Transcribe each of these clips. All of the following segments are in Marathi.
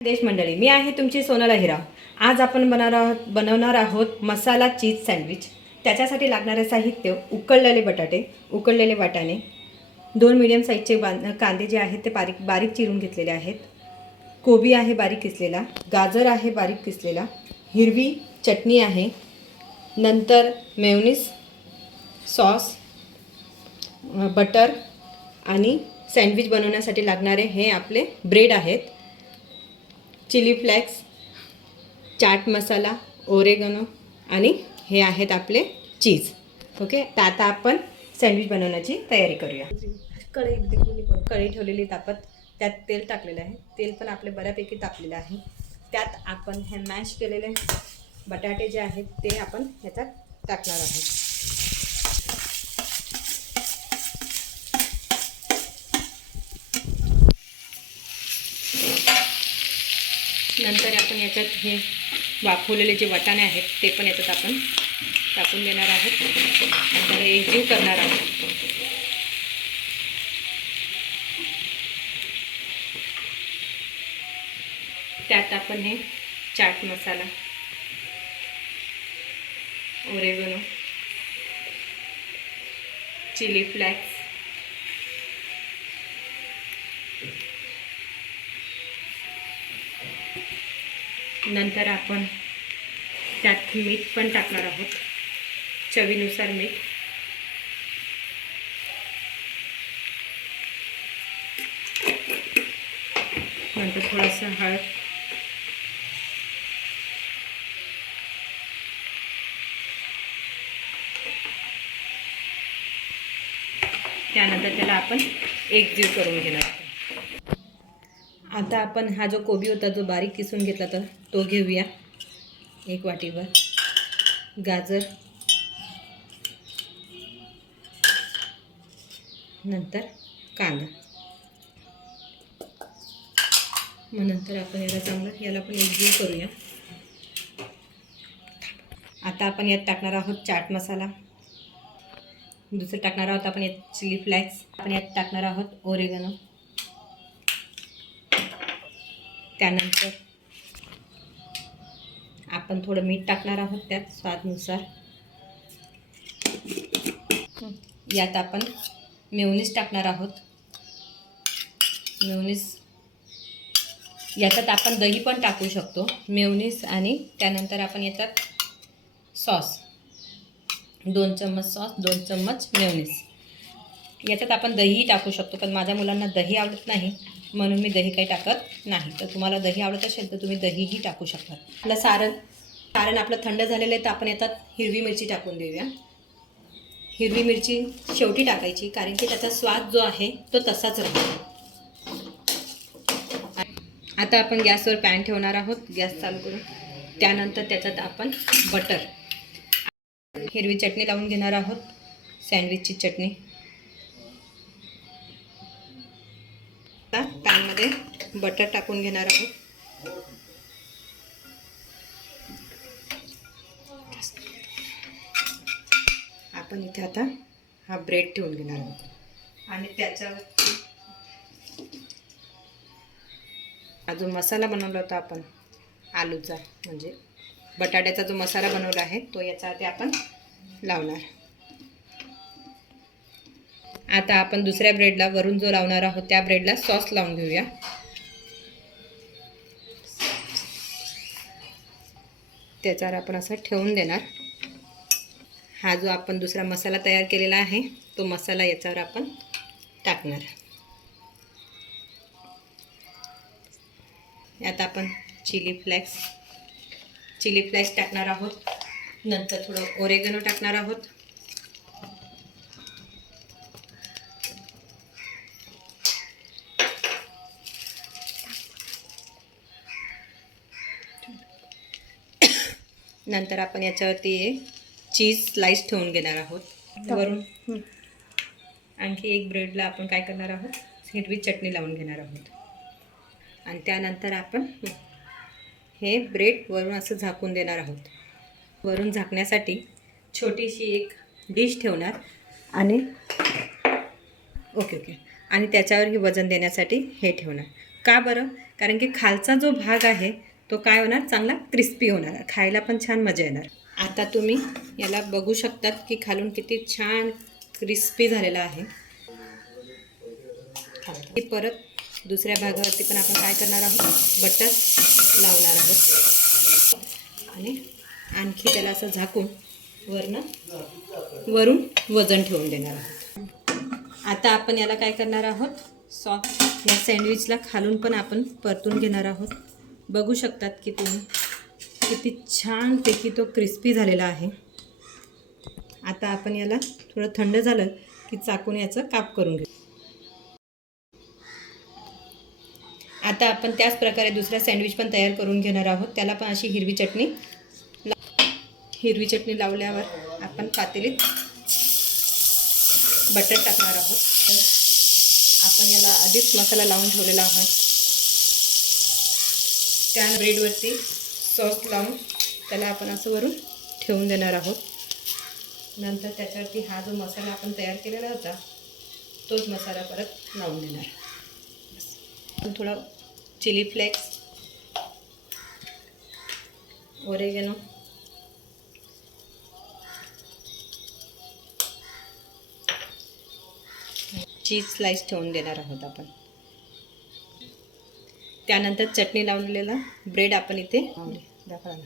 देश मंडळी, मी आहे तुमची सोनल हिरा। आज आपण बनवणार आहोत मसाला चीज सँडविच। त्याच्यासाठी लागणारे साहित्य: उकळलेले बटाटे, उकळलेले वाटाणे, 2 मीडियम साईजचे कांदे जे आहेत ते बारीक चिरून घेतलेले आहेत, कोबी आहे बारीक किसलेला, गाजर आहे बारीक किसलेला, हिरवी चटणी आहे, नंतर मेयोनीज, सॉस, बटर आणि सँडविच बनवण्यासाठी लागणारे हे आपले ब्रेड आहेत, chilli flakes, chaat masala, oregano आणि हे आहेत आपले चीज। ओके, तर आता आपण सँडविच बनवण्याची तयारी करूया। कढई ठेवलेली तापत, त्यात तेल टाकलेलं आहे। तेल पण आपले बऱ्यापैकी तापलेलं आहे। त्यात आपण हे मॅश केलेले बटाटे जे आहेत ते आपण ह्याच्यात टाकणार आहोत। नंतर आपण याच्यात हे वाफवलेले जे वाटाणे आहेत ते पण याच्यात आपण टाकून देणार आहोत आणि त्याला एकजीव करणार आहोत। त्यात आपण हे chaat masala, oregano, chilli flakes, नंतर आपण त्यात मीठ पण टाकणार आहोत, चवीनुसार मीठ, नंतर थोडंसं हळद, त्यानंतर त्याला आपण एकजीव करून घेणार आहोत। आता आपण हा जो कोबी होता जो बारीक किसून घेतला तर तो घेऊया, एक वाटीवर, गाजर, नंतर कांदा, मग नंतर आपण याला पण एकजीव करूया। आता आपण यात टाकणार आहोत चाट मसाला, दुसरं टाकणार आहोत आपण यात चिली फ्लेक्स, आपण यात टाकणार आहोत ओरेगनो, त्यानंतर आपण थोडं मीठ टाकणार आहोत त्यात स्वादानुसार। यात आपण मेयोनीज टाकणार आहोत, मेयोनीज याच्यात आपण दही पण टाकू शकतो, मेयोनीज, आणि त्यानंतर आपण याच्यात सॉस, 2 चम्मच सॉस, 2 चम्मच मेयोनीज। याच्यात आपण दहीही टाकू शकतो, पण माझ्या मुलांना दही आवडत नाही म्हणून मी दही काही टाकत नाही। तर तुम्हाला दही आवडत असेल तर तुम्ही दहीही टाकू शकता। आपलं सारण आपलं थंड झालेलं आहे, तर आपण याच्यात हिरवी मिरची टाकून देऊया। हिरवी मिरची शेवटी टाकायची, कारण की त्याचा स्वाद जो आहे तो तसाच राहतो। आता आपण गॅसवर पॅन ठेवणार आहोत, गॅस चालू करून, त्यानंतर त्याच्यात आपण बटर, हिरवी चटणी लावून घेणार आहोत, सँडविचची चटणी। आता पॅनमध्ये बटर टाकून घेणार आहोत, आपण इथे आता हा ब्रेड ठेवून घेणार आहोत आणि त्याच्यावर हा जो मसाला बनवला होता आपण आलूचा, म्हणजे बटाट्याचा जो मसाला बनवला आहे तो याच्यावरती आपण लावणार। आता आपण दुसऱ्या ब्रेडला वरून जो लावणार आहोत त्या ब्रेडला सॉस लावून घेऊया। त्याच्यावर आपण असं ठेवून देणार। हा जो आपण दुसरा मसाला तयार केलेला आहे तो मसाला याच्यावर आपण टाकणार। यात आपण चिली फ्लेक्स टाकणार आहोत, नंतर थोडं ओरेगनो टाकणार आहोत, नंतर आपण याच्यावरती चीज स्लाइस ठेवून घेणार आहोत वरून। आणखी एक ब्रेडला आपण काय करणार आहोत, हिरवी चटणी लावून घेणार आहोत, आणि त्यानंतर आपण हे ब्रेड वरून असं झाकून देणार आहोत। वरून झाकण्यासाठी छोटीशी एक डिश ठेवणार आणि ओके आणि त्याच्यावर हे वजन देण्यासाठी हे ठेवणार। का बरं? कारण की खालचा जो भाग आहे तो काय होणार, चांगला क्रिस्पी होणार, खायला पण छान मजा येणार. आता तुम्ही याला बघू शकतात की खालून किती छान क्रिस्पी झालेला आहे. परत दुसऱ्या भागावरती पण आपण काय करणार आहोत, बटर लावणार आहोत आणि आणखी त्याला असं झाकून वरून वजन ठेवून देणार आहोत. आता आपण याला काय करणार आहोत, या सँडविचला खालून पण आपण परतून घेणार आहोत. बघू शकतात की तुम्ही किती छानपैकी तो क्रिस्पी झालेला आहे. आता आपण याला थोडं थंड झालं की चाकून याचं काप करून घेऊ. आता आपण त्याच प्रकारे दुसरा सँडविच पण तयार करून घेणार आहोत. त्याला पण अशी हिरवी चटणी लावल्यावर आपण पातेलीत बटर टाकणार आहोत. तर आपण याला आधीच मसाला लावून ठेवलेला आहे. त्या ब्रेडवरती सॉस लावून त्याला आपण असं वरून ठेवून देणार आहोत. नंतर त्याच्यावरती हा जो मसाला आपण तयार केलेला होता तोच मसाला परत लावून देणार. थोडा chilli flakes, oregano, cheese slice ठेवून देणार आहोत आपण. त्यानंतर चटणी लावलेला ब्रेड आपण इथे दाखवा ना.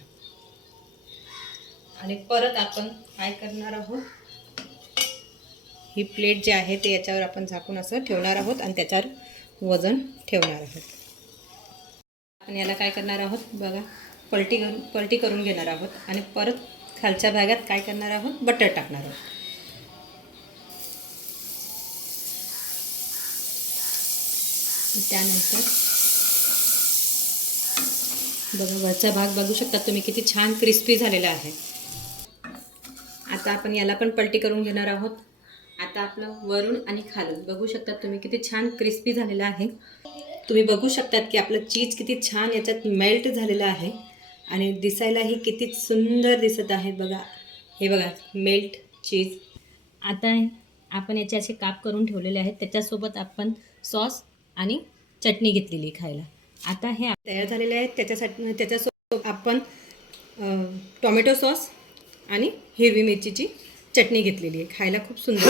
आणि परत आपण काय करणार आहोत, ही प्लेट जी आहे ते याच्यावर आपण झाकून असं ठेवणार आहोत आणि त्याच्यावर वजन ठेवणार आहोत. आपण याला काय करणार आहोत बघा, पलटी करून घेणार आहोत आणि परत खालच्या भागात काय करणार आहोत, बटर टाकणार आहोत. त्यानंतर बघा वरचा भाग बघू शकता तुम्ही किती छान क्रिस्पी झालेला आहे. आता आपण याला पण पलटी करून घेणार आहोत. आता आपलं वरून आणि खालून बघू शकता तुम्ही किती छान क्रिस्पी झालेलं आहे. तुम्ही बघू शकतात की आपलं चीज किती छान याच्यात मेल्ट झालेलं आहे आणि दिसायलाही किती सुंदर दिसत आहे. बघा, हे बघा मेल्ट चीज. आता आपण याचे असे काप करून ठेवलेले आहेत. त्याच्यासोबत आपण सॉस आणि चटणी घेतलेली खायला. आता हे तयार झालेले आहेत. त्याच्यासोबत आपण टोमॅटो सॉस आणि हिरवी मिरचीची चटणी घेतलेली आहे. खायला खूप सुंदर.